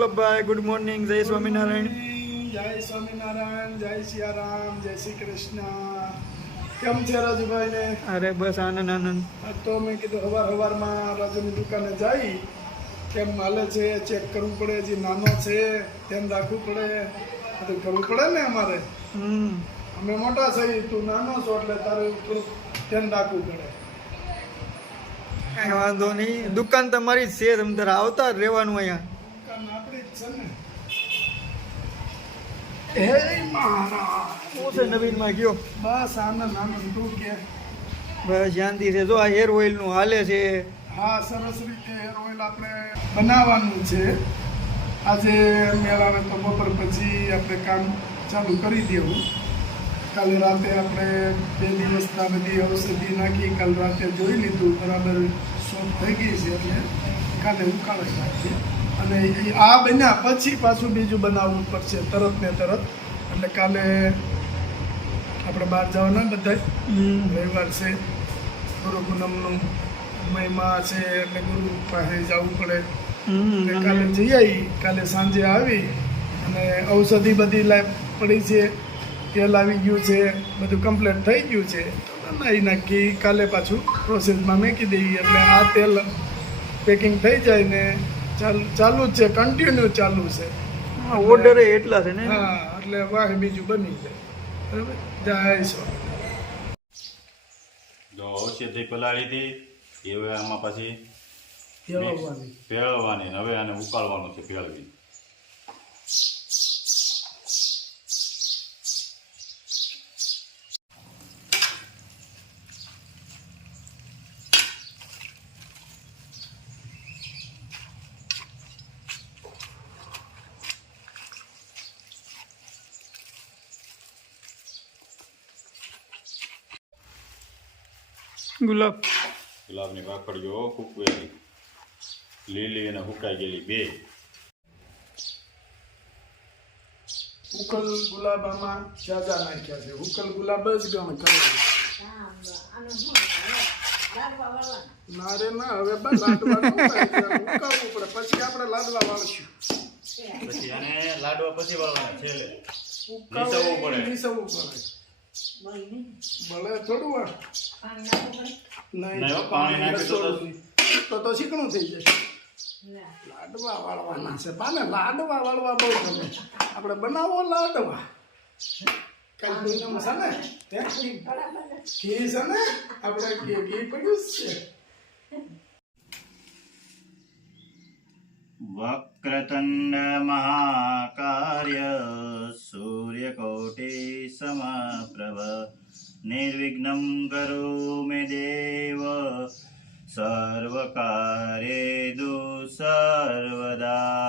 Gulabbhai, good morning, જય સ્વામિનારાયણ. જય સ્વામિનારાયણ, જય સિયારામ, જય શ્રી કૃષ્ણ. કેમ છે રાજુભાઈ ને? અરે બસ આનંદ આનંદ. તો મેં કીધું સવારમાં રાજુની દુકાને જઈ કેમ હાલે છે ચેક કરવું પડે, હજી નાનો છે ધ્યાન રાખવું પડે, બધું કરવું પડે ને અમારે. અમે મોટા થઈ, તું નાનો છો એટલે તારે થોડુંક ધ્યાન રાખવું પડે. કાંઈ વાંધો નહીં, દુકાન તમારી જ છે, તમે તારે આવતા જ રહેવાનું અહીંયા. દુકાન આપણી જ છે ને. હે મહારાજ, શું છે નવીનમાં ગયો? બસ આનંદ આનંદ. તું કે? બસ શાંતિ છે. જો આ હેર ઓઇલનું હાલે છે. હા, સરસ રીતે હેર ઓઇલ આપણે બનાવવાનું છે. આજે મેળાને તો બપોર પછી આપણે કામ ચાલુ કરી દેવું. કાલે રાતે આપણે 2 દિવસના બધી ઔષધિ નાખી કાલ રાતે જોઈ લીધું, બરાબર સોફ થઈ ગઈ છે એટલે કાલે ઉકાળે નાખીએ. અને આ બન્યા પછી પાછું બીજું બનાવવું પડશે તરત ને તરત. એટલે કાલે આપણે બહાર જવાના બધા, રવિવાર છે, ગુરુ પૂનમનું મહિમા છે એટલે ગુરુ પાસે જવું પડે. કાલે જઈ આવી, કાલે સાંજે આવી અને ઔષધિ બધી પડી છે, તેલ આવી ગયું છે, બધું કમ્પ્લીટ થઈ ગયું છે. બનાવી નાખી કાલે પાછું પ્રોસેસમાં મેકી દઈએ એટલે આ તેલ પેકિંગ થઈ જાય ને ચાલુ જ છે, કન્ટિન્યુ ચાલુ છે. ઓર્ડર એટલા છે ને. હા, એટલે વાહ બીજું બની જાય. બરાબર, જય સ્વામી. જો ઔષધિ પલાળી હતી હવે આમાં પછી ભેળવવાની, હવે આને ઉકાળવાનું છે ભેળવી. ગુલાબની પાકડીઓ ફૂકવેલી, લીલી અને હુકાઈ ગયેલી બે. ઉકલ ગુલાબ આમાં જાજા નાખ્યા છે. ઉકલ ગુલાબ જ ગણ કરે. ના રે ના, હવે બસ લાડવાનું ઉકાળવું પડે, પછી આપણે લાડવા વાળશું. પછી આને લાડવા પછી વાળવાના છેલ્લે નીસવવું પડે. ભલે થોડું વાર નહીં, પાણી નાખી તો શીકણું થઈ જાય. લાડવા વાળવાના છે પાને, લાડવા વાળવા બહુ ગમે. આપણે બનાવો લાડવા. કાલ પૂનમ છે ને, ઘી છે ને, આપણે ઘી પડ્યું જ છે. વક્રતુંડ મહાકાર્ય સૂર્યકોટી સમપ્રભ નિર્વિઘ્નં કરોમિ દેવ સર્વકાર્યેષુ સર્વદા.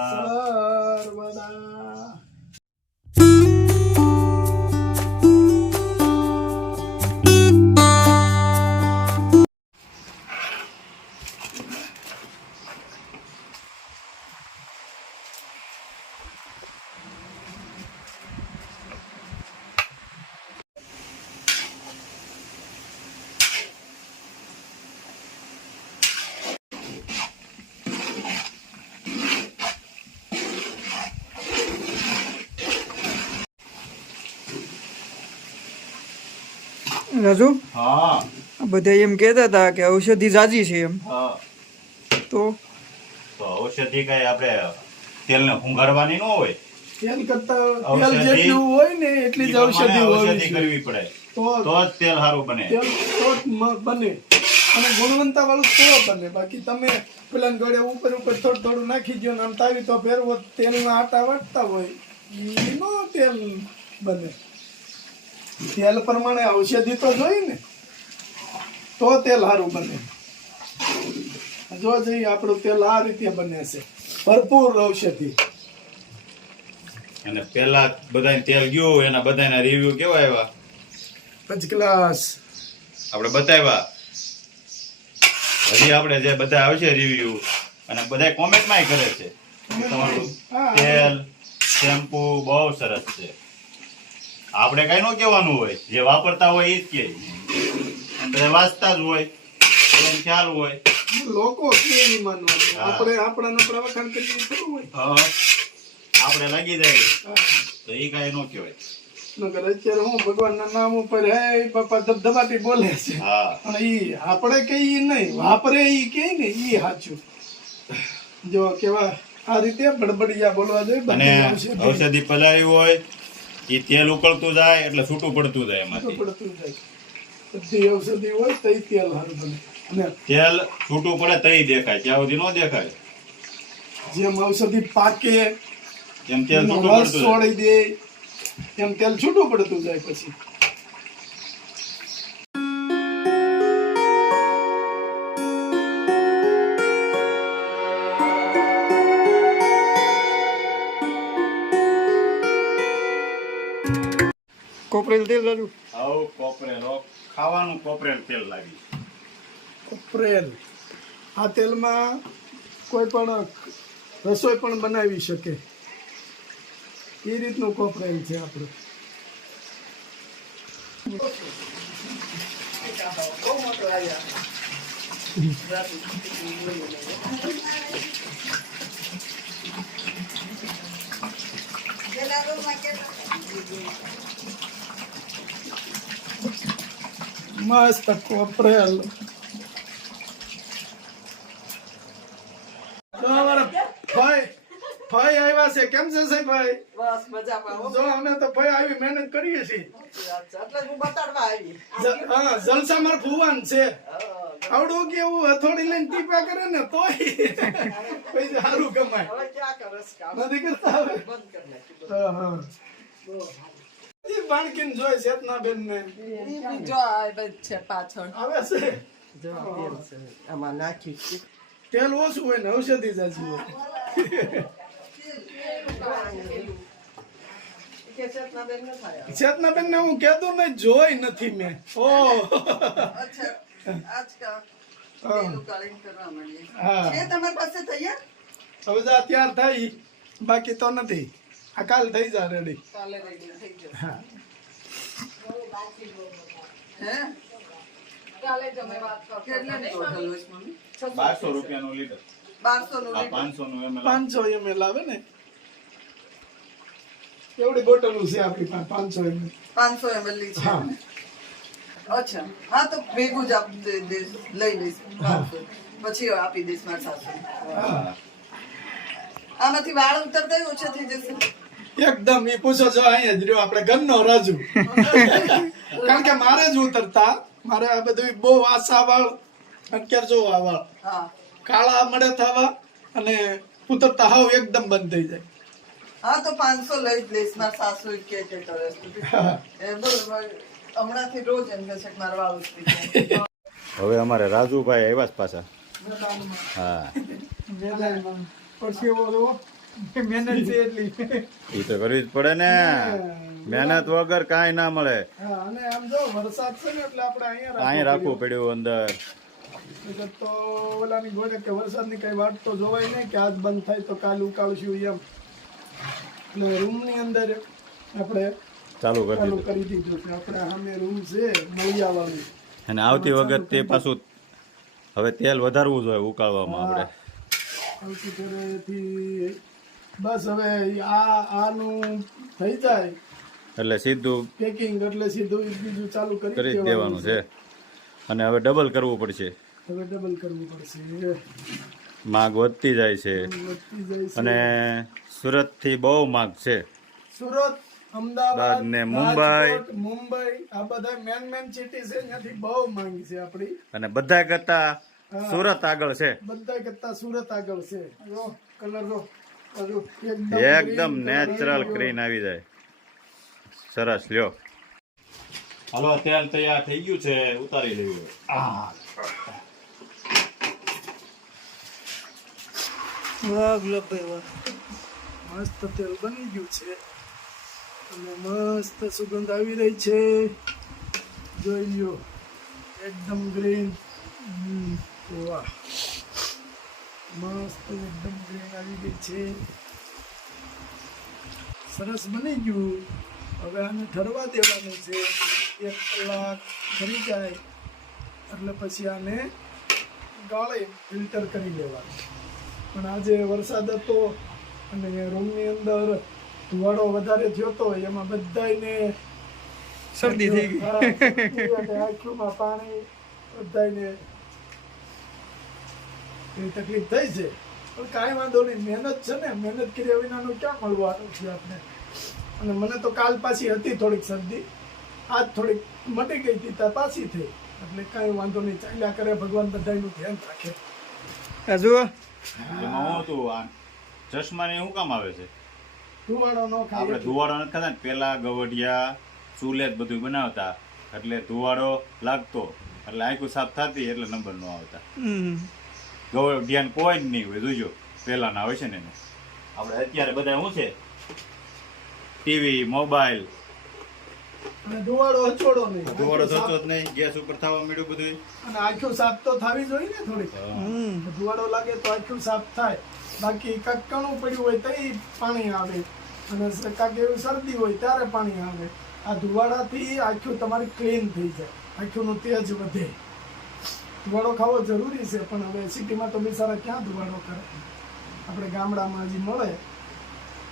રાજુ, હા, બધા એમ કહેતા હતા કે ઔષધિ જાજી છે એમ. હા, તો ઔષધિ કઈ આપણે તેલને ફુંગારવાની ન હોય. તેલ કરતા તેલ જેટલું હોય ને એટલી જ ઔષધિ કરવી પડે તો જ તેલ સારું બને. તેલ તો જ બને અને ગુણવત્તા વાળું તો બને. બાકી તમે પેલા ગળે ઉપર થોડું થોડું નાખી દો ને આમ તાવી તો ફેરવો તેલના આટા વાટતા હોય એનો તેલ બને. તેલ પ્રમાણે ઔષધિ તો જોઈ ને તો તેલ સારું બને. જો જઈએ આપણું તેલ આ રીતે બને છે, ભરપૂર ઔષધિ. અને પેલા બધાને તેલ ગયું, એના બધાના રિવ્યુ કેવા આવ્યા? ફર્સ્ટ ક્લાસ આપણે બતાવ્યા. હજી આપણે જે બધા આવશે રિવ્યુ અને બધા કોમેન્ટમાં કરે છે કે તમારું તેલ શેમ્પુ બહુ સરસ છે. આપણે કઈ ન કહેવાનું હોય, જે વાપરતા હોય એ જ કહે. બધા વાંચતા જ હોય, એમ ખ્યાલ હોય. લોકો કે નહીં માનવાનું, આપણે આપણા વખાણ કરીએ થોડું હોય. આપણે લાગી જાય તો એ કાંઈ ન કહેવાય. નકર અત્યારે હું ભગવાનના નામ ઉપર હે બાપા ધબધબાટી બોલે છે હા પણ ઈ આપણે કઈ નહીં વાપરે ઈ કે ને ઈ સાચું. જો કેવા આ રીતે બડબડિયા બોલવા જોઈએ. અને બધી ઔષધિ પલાળી હોય એ તેલ ઉકળતું જાય એટલે છૂટું પડતું જાય એમાંથી. પડતું જાય. બધી ઔષધિ હોય તો ઈ તેલ સારું બને. અને તેલ છૂટું પડે તઈ દેખાય, ત્યાં સુધી ન દેખાય. જેમ ઔષધિ પાકે જેમ તેલ એનો છૂટું રસ પડતું જાય. છોડી દે એમ તેલ છૂટું પડતું જાય પછી. કોપરેલ તેલ લાડુ આવું કોપરેલ ખાવાનું કોપરેલ તેલ લાગી. કોપરેલ આ તેલમાં કોઈ પણ રસોઈ પણ બનાવી શકે એ રીતનું કોપરેલ છે આપણું. મસ્ત કોપરેલ. તો અમારા ભાઈ આવ્યા છે. કેમ છે સાહેબ ભાઈ? બસ મજામાં હો. જો અમે તો ભાઈ આવી મહેનત કરીએ છીએ. એટલે હું બતાડવા આવી. હા જલસા માર ફુવાન છે. આવડું કેવું હથોડી લઈને ટીપા કરે ને તોય પૈસા સારું કમાય. હવે ક્યાં કરસ કામ? નથી કરતા હવે. બંધ કરી નાખ્યું. હા હા ઈ બાણકીને જોઈ ચેતનાબેન ને ઈ બી જો આ બધ છે પાછળ. આવે છે. જો તેલ છે. આમાં નાખ્યું છે. તેલ ઓછું હોય ને ઔષધિ જાજી હોય. કે ચેતનાબેન ન થાય. ચેતનાબેન ને હું કહેતો ને જોઈ નથી મેં. ઓ અચ્છા આજકા તેલ કાળીને કરવા માંડી. હા. છે તમારી પાસે તૈયાર? હવે જા તૈયાર થઈ બાકી તો નથી. આ કાલ થઈ જા રેડી. કાલે રેડી થઈ ગયો. હા હે? કાલે તમે વાત કરો. કેટલાની ટોટલ હોય છે મમ્મી? 1200 રૂપિયાનું લીટર. 1200 નું આ લીટર. 500 નું ml. 500 ml આવે ને એવડી બોટલો છે આપણી પાસે 500 ml. 500 ml ની છે. હા. અચ્છા હા તો ભેગું જ લઈ લઈશ 500. પછી આપી દઈશ મારા સાસુ. હા. આમાંથી વાળ ઉતરતા ઓછા થઈ જશે. એકદમ એ પૂછો જો અહીંયા જ રહ્યો આપણે ઘરનો રાજુ. કારણ કે મારે જ ઉતરતા મારે આ બધું બહુ આશા વાળ અત્યારે જો આ વાળ હા કાળા મળે થવા અને ઉતરતા હાવ એકદમ બંધ થઈ જાય. હા તો 500 લઈ જ લઈશ મારા સાસુ કે કરે હા. એ બરોબર હમણાંથી રોજ એમ કહે છે કે મારા વાળ ઉતરી જાય. હવે અમારે રાજુભાઈ આવ્યા જ પાછા. હા મેદાનમાં પરસેવો લો. મહેનત છે એટલી. એ તો કરવી જ પડે ને. મહેનત વગર કાંઈ ના મળે. હા અને આમ જો વરસાદ છે ને એટલે આપણે અહીં અહીંયા રાખવું પડ્યું અંદર. નહીંતર તો ઓલાની ઘોડે કે વરસાદની કઈ વાટ તો જોવાય નહીં કે આજ બંધ થાય તો કાલ ઉકાળશું એમ. એટલે રૂમની અંદર આપણે ચાલુ કરી ચાલુ દીધું. કરી દીધું છે. આપણે સામે રૂમ છે મળિયા વાળું. અને આવતી વખત તે પાછું હવે તેલ વધારવું જોઈએ ઉકાળવામાં આપણે. આવતી ફેરેથી બસ હવે આનું થઈ જાય એટલે સીધું પેકિંગ એટલે સીધું બીજું ચાલુ કરી જ દેવાનું છે. અને હવે ડબલ કરવું પડશે. હવે ડબલ કરવું પડશે. માંગ વધતી જાય છે. વધતી જાય છે. અને સુરતથી બહુ માંગ છે. સુરત અમદાવાદ ને મુંબઈ. રાજકોટ, મુંબઈ આ બધા મેન સિટી છે ત્યાંથી બહુ માંગ છે આપણી. અને બધા કરતા સુરત આગળ છે. બધા કરતા સુરત આગળ છે. જો કલર જો હજુ એકદમ નેચરલ ગ્રીન આવી જાય. સરસ લ્યો. હાલો તેલ તૈયાર થઈ ગયું છે, ઉતારી લેવું. વાહ ગુલાબભાઈ વાહ. મસ્ત તેલ બની ગયું છે અને મસ્ત સુગંધ આવી રહી છે. જોઈ લ્યો એકદમ ગ્રીન. વાહ મસ્ત એકદમ ગ્રીન આવી ગઈ છે. સરસ બની ગયું. હવે આને ઠરવા દેવાનું છે. 1 કલાક ઠરી જાય એટલે પછી આને ગાળી ફિલ્ટર કરી લેવાનું. પણ આજે વરસાદ હતો અને રૂમની અંદર ધુવાડો વધારે થયો તો એમાં બધાયને શરદી થઈ ગઈ. હા, શરદી અને આંખોમાં પાણી બધાયને એ તકલીફ થઈ છે. પણ કાંઈ વાંધો નહીં, મહેનત છે ને, મહેનત કર્યા વિનાનું ક્યાં મળવાનું છે આપણે. અને મને તો કાલ પાછી હતી થોડીક શરદી, આજ થોડીક મટી ગઈ હતી ત્યાં પાછી થઈ, એટલે કાંઈ વાંધો નહીં, ચાલ્યા કરે. ભગવાન બધાયનું ધ્યાન રાખે. આ જુઓ એમાં હું હતું આ ચશ્મા ને શું કામ આવે છે? ધુવાડો ન આપણે ખાય ધુવાડો નથી ખાતા ને, પેલા ગવડિયા ચૂલે જ બધું બનાવતા, એટલે ધુવાડો લાગતો એટલે આંખું સાફ થતી એટલે નંબર ન આવતા. હમ. ગવડિયાને કોઈ જ નહીં હોય, જોજો પેલાના હોય છે ને એને. આપણે અત્યારે બધા શું છે, ટીવી મોબાઈલ, અને ધુવાડો હચોડો નહીં, ધુવાડો થતો જ નહીં, ગેસ ઉપર થવા મળ્યું બધું. અને આંખો સાફ તો થવી જોઈએ ને થોડીક. હમ. ધુવાડો લાગે તો આંખું સાફ થાય, બાકી કાંઈક કણું પડ્યું હોય તો પાણી આવે, અને કાંઈક એવું શરદી હોય ત્યારે પાણી આવે. આ ધુવાડાથી આંખું તમારી ક્લીન થઈ જાય, આંખોનું તેજ વધે. ધુવાડો ખાવો જરૂરી છે, પણ હવે સિટીમાં તો બિચારા ક્યાં ધુવાડો કરે. આપણે ગામડામાં હજી મળે,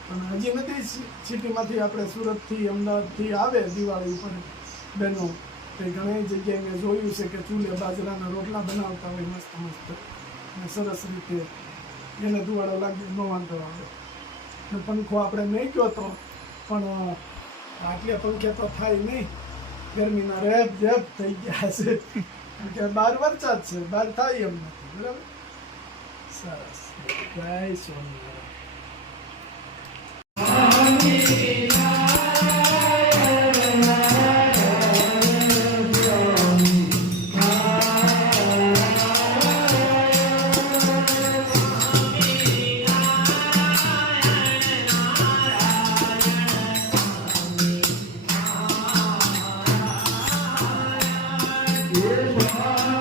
પણ હજી નથી. સિટીમાંથી આપણે સુરતથી અમદાવાદથી આવે દિવાળી ઉપર બહેનો, તે ઘણી જગ્યાએ મેં જોયું છે કે ચૂલે બાજરાના રોટલા બનાવતા હોય મસ્ત મસ્ત અને સરસ રીતે, એને ધુવાડો લાગી ન વાંધો આવે. ને પંખો આપણે મેક્યો તો પણ આટલે પંખે તો થાય નહીં, ગરમીના રેપ જેપ થઈ ગયા છે. કારણ કે બહાર વરસાદ છે, બહાર થાય એમ નથી. બરાબર, સરસ. જય સ્વામિનારાયણ. Yeah.